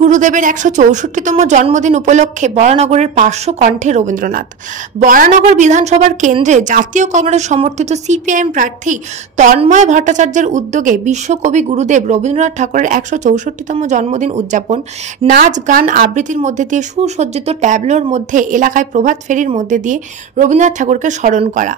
গুরুদেবের ১৬৪তম জন্মদিন উপলক্ষে বরানগরের পার্শ্ব কণ্ঠে রবীন্দ্রনাথ। বরানগর বিধানসভার কেন্দ্রে জাতীয় কংগ্রেস সমর্থিত সিপিআইএম প্রার্থী তন্ময় ভট্টাচার্যের উদ্যোগে বিশ্বকবি গুরুদেব রবীন্দ্রনাথ ঠাকুরের ১৬৪তম জন্মদিন উদযাপন, নাচ গান আবৃত্তির মধ্যে দিয়ে সুসজ্জিত ট্যাবলোর মধ্যে এলাকায় প্রভাত ফেরির মধ্যে দিয়ে রবীন্দ্রনাথ ঠাকুরকে স্মরণ করা।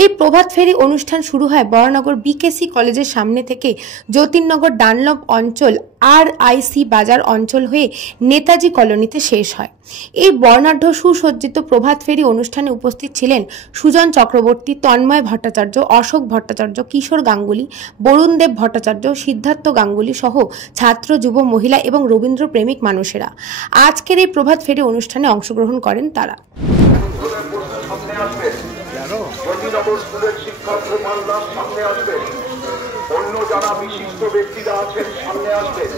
এই প্রভাত ফেরি অনুষ্ঠান শুরু হয় বরানগর বিকেসি কলেজের সামনে থেকে যতীননগর ডানলপ অঞ্চল RIC বাজার অঞ্চল হয়ে নেতাজি কলোনিতে শেষ হয়। এই বর্ণাঢ্য সুসজ্জিত প্রভাত ফেরি অনুষ্ঠানে উপস্থিত ছিলেন সুজন চক্রবর্তী, তন্ময় ভট্টাচার্য, অশোক ভট্টাচার্য, কিশোর গাঙ্গুলি, বরুণদেব ভট্টাচার্য, সিদ্ধার্থ গাঙ্গুলি সহ ছাত্র, যুব, মহিলা এবং রবীন্দ্র প্রেমিক মানুষেরা। আজকের এই প্রভাত ফেরি অনুষ্ঠানে অংশগ্রহণ করেন তারা। অন্য যারা বিশিষ্ট ব্যক্তিরা আছেন সামনে আসবেন।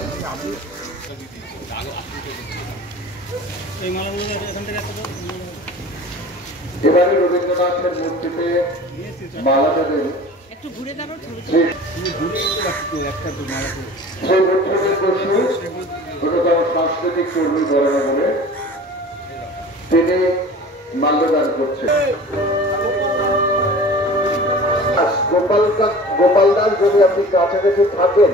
এবারে রবীন্দ্রনাথের মূর্তিতে মালা দেবেন সাংস্কৃতিক কর্মী বলেন বলে তিনি মাল্যদান করছেন। গোপালদাস যদি আপনি কাছাকাছি থাকেন,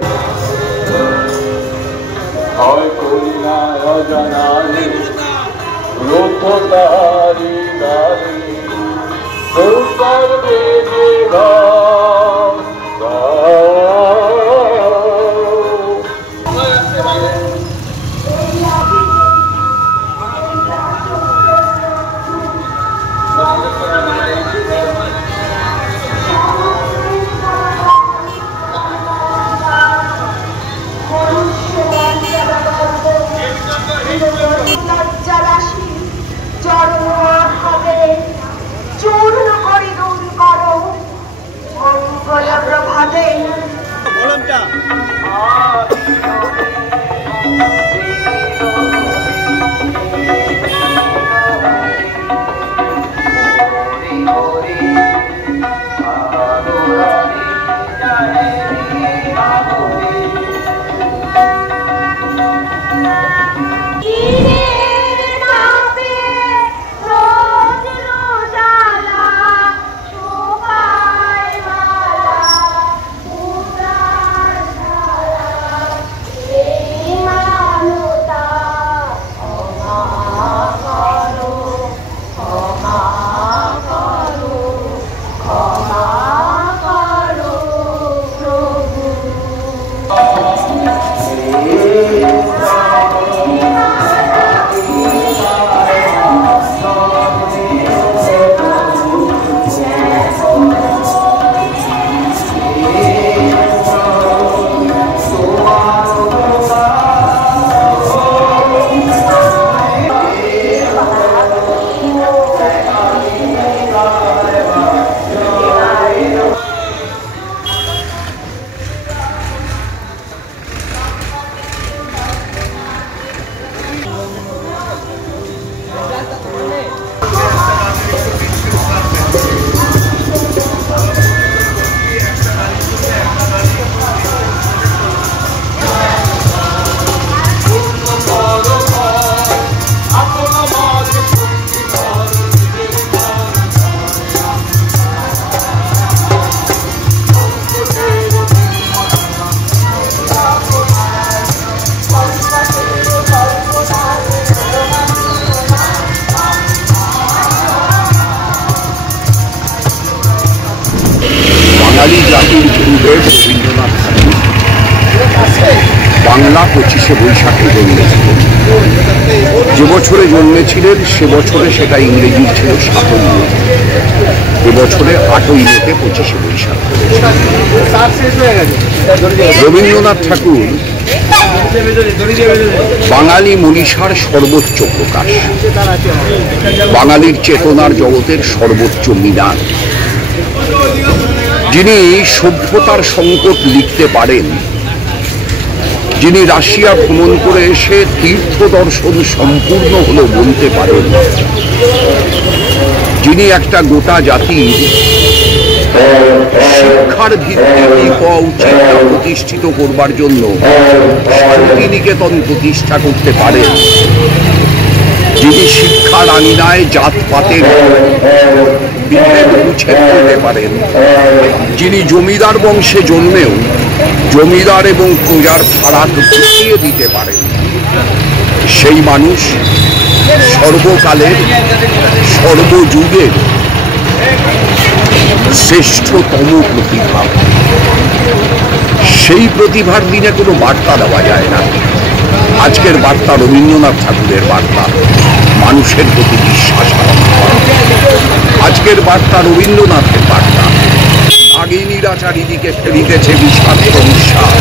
বাঙালি জাতির গুরুদেব রবীন্দ্রনাথ ঠাকুর বাংলা 25শে বৈশাখে জন্মেছিলেন। যে বছরে জন্মেছিলেন সে বছরে সেটা ইংরেজির ছিল 7ই মে, এবছরে 8ই মেতে 25শে বৈশাখ। রবীন্দ্রনাথ ঠাকুর বাঙালি মনীষার সর্বোচ্চ প্রকাশ, বাঙালির চেতনার জগতের সর্বোচ্চ মিনার। যিনি সভ্যতার সংকট লিখতে পারেন, যিনি রাশিয়া ভ্রমণ করে এসে তীর্থ দর্শন সম্পূর্ণ হলো বলতে পারেন, যিনি একটা গোটা জাতির শিক্ষার ভিত্তি প্রতিষ্ঠিত করবার জন্য শান্তিনিকেতন প্রতিষ্ঠা করতে পারেন, যিনি শিক্ষার আঙিনায় জাতপাতের বিভেদ উচ্ছেদ করতে পারেন, যিনি জমিদার বংশে জন্মেও জমিদার এবং প্রজার ফারাক ঘুরিয়ে দিতে পারেন, সেই মানুষ সর্বকালের সর্বযুগের শ্রেষ্ঠতম প্রতিভা। সেই প্রতিভার দিনে কোনো বার্তা দেওয়া যায় না। আজকের বার্তা রবীন্দ্রনাথ ঠাকুরের বার্তা, মানুষের প্রতি বিশ্বাস হারানো। আজকের বার্তা রবীন্দ্রনাথের বার্তা, আগিনীরা চারিদিকে ফেলিতেছে বিষাক্ত নিঃশ্বাস,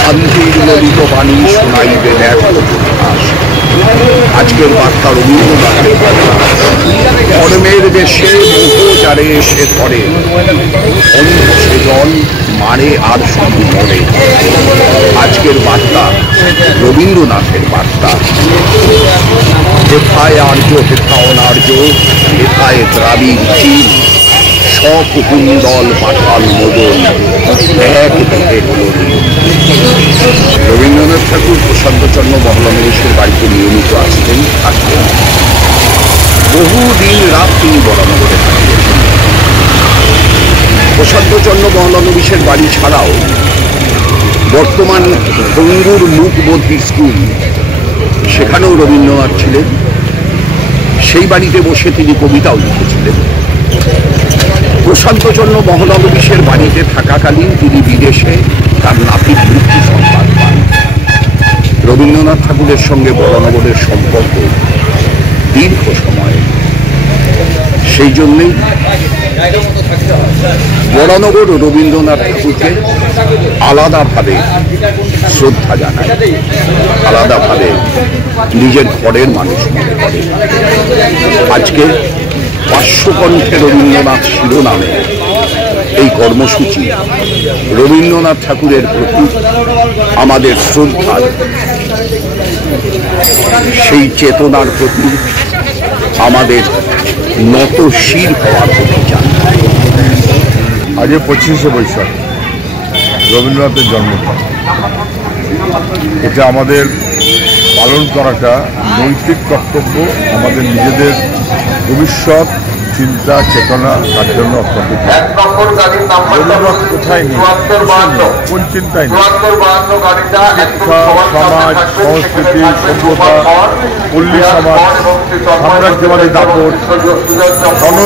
শান্তির ললিত বাণী শোনাইবে ব্যর্থ পরিহাস। আজকের বার্তা রবীন্দ্রনাথের বার্তা, ধর্মের দেশে মোহ যারে এসে ধরে, অন্ধ সে জল মারে আর শুধু মরে। আজকের বার্তা রবীন্দ্রনাথের বার্তা, হেথায় আর্য হেথা অনার্য, হেথায় দ্রাবিড় চীন, সকুকুন্দল পাঠাল মদন, এক দেহে হল। রবীন্দ্রনাথ ঠাকুর প্রশান্তচন্দ্র মহলানবিশের বাড়িতে নিয়মিত আসতেন, থাকতেন। বহুদিন রাত তিনি বরানগরে থাকতেন। প্রশান্তচন্দ্র মহলানবিশের বাড়ি ছাড়াও বর্তমান ভঙ্গুর মূকবধির স্কুল, সেখানেও রবীন্দ্রনাথ ছিলেন। সেই বাড়িতে বসে তিনি কবিতাও লিখেছিলেন। প্রশান্তচন্দ্র মহলানবিশের বাড়িতে থাকাকালীন তিনি বিদেশে তার নাতির মৃত্যু সংবাদ পান। রবীন্দ্রনাথ ঠাকুরের সঙ্গে বরানগরের সম্পর্ক দীর্ঘ সময়। সেই জন্যেই বরানগর রবীন্দ্রনাথ ঠাকুরকে আলাদাভাবে শ্রদ্ধা জানায়, আলাদাভাবে নিজের ঘরের মানুষ মনে করে। আজকে পার্শ্বকণ্ঠে রবীন্দ্রনাথ শিরোনামে এই কর্মসূচি রবীন্দ্রনাথ ঠাকুরের প্রতি আমাদের শ্রদ্ধার, সেই চেতনার প্রতি আমাদের নত শির হওয়ার অভিযান। আজ 25শে বৈশাখ রবীন্দ্রনাথের জন্মদিন। এটা আমাদের পালন করাটা নৈতিক কর্তব্য, আমাদের নিজেদের ভবিষ্যৎ চিন্তা চেতনা তার জন্য অত্যন্ত। রবীন্দ্রনাথ কোথায় নেই, কোন চিন্তায় নেই। শিক্ষা, সমাজ, সংস্কৃতি, সভ্যতা, পল্লী সমাজ, সাম্রাজ্যবাদী দাপট, ধন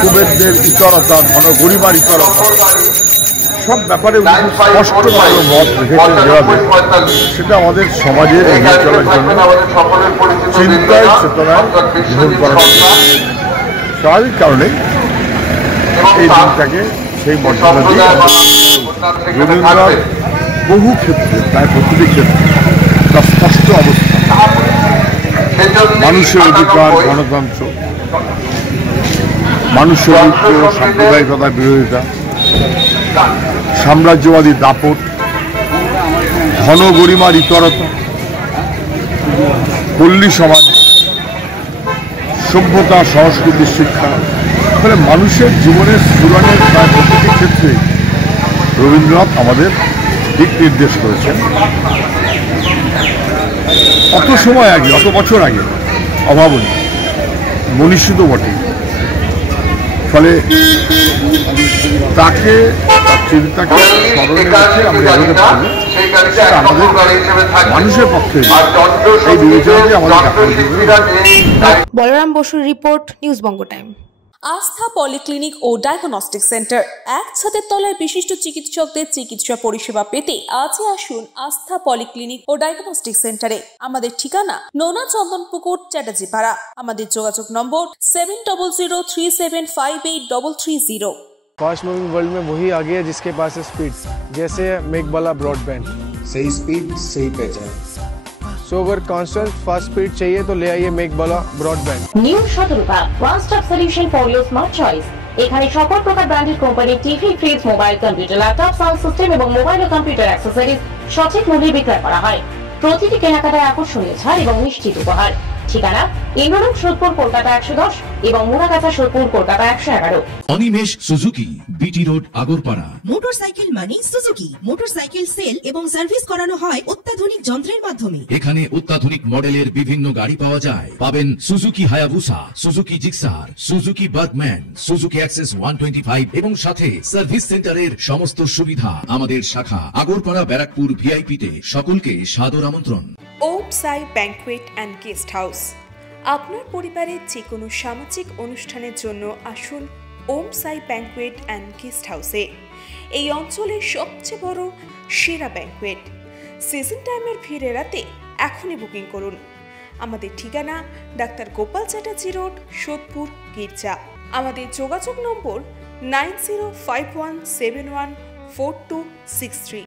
কুবেরদের ইতরতা, ধন গরিমার ইতরতা, সব ব্যাপারে স্পষ্টভাবে মত রেখেছেন। যেভাবে সেটা আমাদের সমাজের এগিয়ে চলার জন্য চিন্তায় চেতনায় গ্রহণ করা স্বাভাবিক কারণে এই দিনটাকে সেই মর্যাদা দিয়ে রবীন্দ্রনাথ বহু ক্ষেত্রে, প্রায় প্রতিটি ক্ষেত্রে তার স্পষ্ট অবস্থা, মানুষের অধিকার, গণতন্ত্র, মানুষের ঐক্য, সাম্প্রদায়িকতার বিরোধিতা, সাম্রাজ্যবাদী দাপট, ঘন গরিমার ইতরতা, পল্লী সমাজ, সভ্যতা, সংস্কৃতির শিক্ষা, ফলে মানুষের জীবনের স্ফুরণের প্রায় প্রতিটি ক্ষেত্রে রবীন্দ্রনাথ আমাদের দিক নির্দেশ করেছেন। অত সময় আগে, অত বছর আগে অভাবনীয়, মনীষী তো বটে। ফলে তাকে, তার চিন্তাকে স্মরণে রেখে আমরা এগোতে পারবো, সেটা আমাদের মানুষের পক্ষে এই বিবেচনাকে আমাদের দেখা। বলরাম বসুর রিপোর্ট, নিউজ বঙ্গ টাইম। আস্থা পলিক্লিনিক ও ডায়াগনস্টিক সেন্টার, এক ছাদের তলায় বিশিষ্ট চিকিৎসকদের চিকিৎসা পরিষেবা পেতে আজই আসুন আস্থা পলিক্লিনিক ও ডায়াগনস্টিক সেন্টারে। আমাদের ঠিকানা নোনা চন্দনপুকুর, চ্যাটার্জিপাড়া। আমাদের যোগাযোগ নম্বর 7003758330। फास्ट मूविंग वर्ल्ड में वही आगे है जिसके पास है स्पीड, जैसे मेघबाला ब्रॉडबैंड। सही स्पीड, सही पहचान। सो अगर कांस्टेंट फास्ट स्पीड चाहिए तो ले आइए Meghbala broadband. New Shatarupa one stop solution for your smart choice. এখানে সকল প্রকার ব্র্যান্ডেড কোম্পানির TV, fridge, mobile, computer, laptop, sound system এবং মোবাইল ও কম্পিউটার অ্যাক্সেসরিজ সঠিক মূল্যে বিক্রয় করা হয়। প্রতিটি কেনাকাটায় আকর্ষণীয় ছাড় এবং নিশ্চিত উপহার। ঠিকানা ইন্দ্রলোক সোদপুর কলকাতা 110 এবং Muragachha Sodepur Kolkata 111। Animesh Suzuki, BT road, Agarpara. Motorcycle মানে সুজুকি। মোটরসাইকেল সেল এবং সার্ভিস করানো হয় অত্যাধুনিক যন্ত্রের মাধ্যমে। এখানে অত্যাধুনিক মডেলের বিভিন্ন গাড়ি পাওয়া যায়। পাবেন Suzuki Hayabusa, Suzuki Gixxer, Suzuki Bergman, Suzuki access 125 এবং সাথে সার্ভিস সেন্টারের সমস্ত সুবিধা। আমাদের শাখা আগরপাড়া ব্যারাকপুর ভিআইপি তে। সকলকে সাদর আমন্ত্রণ। ওম সাই ব্যাংকুয়েট অ্যান্ড গেস্ট হাউস। আপনার পরিবারের যে কোনো সামাজিক অনুষ্ঠানের জন্য আসুন ওম সাই ব্যাংকুয়েট অ্যান্ড গেস্ট হাউসে। এই অঞ্চলের সবচেয়ে বড় সেরা ব্যাংকুয়েট। সিজন টাইমের ভিড় এড়াতে এখনই বুকিং করুন। আমাদের ঠিকানা ডাক্তার গোপাল চ্যাটার্জি রোড, সোদপুর, গির্জা। আমাদের যোগাযোগ নম্বর 9051714263।